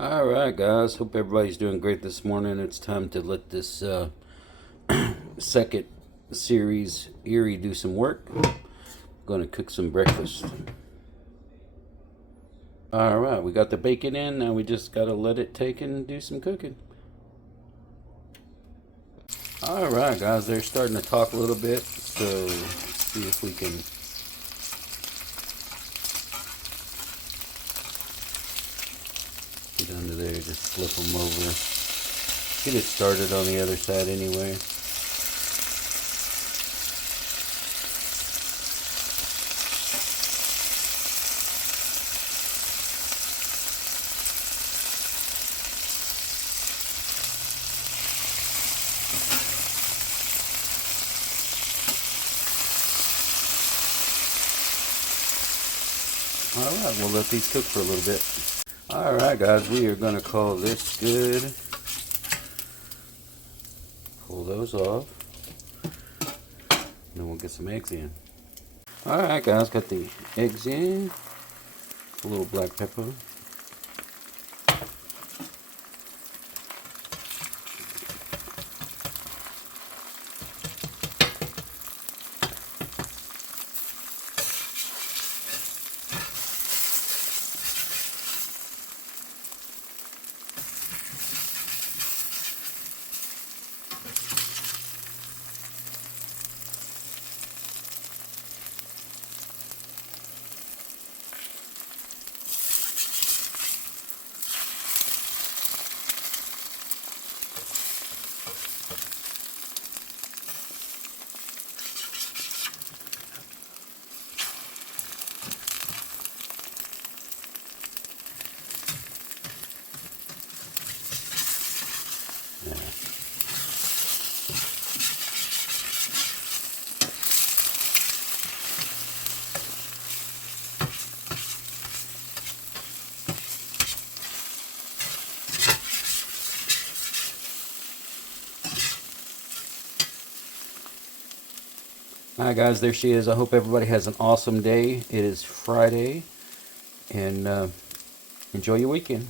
All right, guys. Hope everybody's doing great this morning. It's time to let this second series Erie do some work. Gonna cook some breakfast. All right, we got the bacon in. Now we just gotta let it take and do some cooking. All right, guys. They're starting to talk a little bit, so let's see if we can get under there. Just flip them over. Get it started on the other side anyway. All right, we'll let these cook for a little bit. All right, guys, we are gonna call this good. Pull those off. Then we'll get some eggs in. All right, guys, got the eggs in. A little black pepper. All right, guys, there she is. I hope everybody has an awesome day. It is Friday, and enjoy your weekend.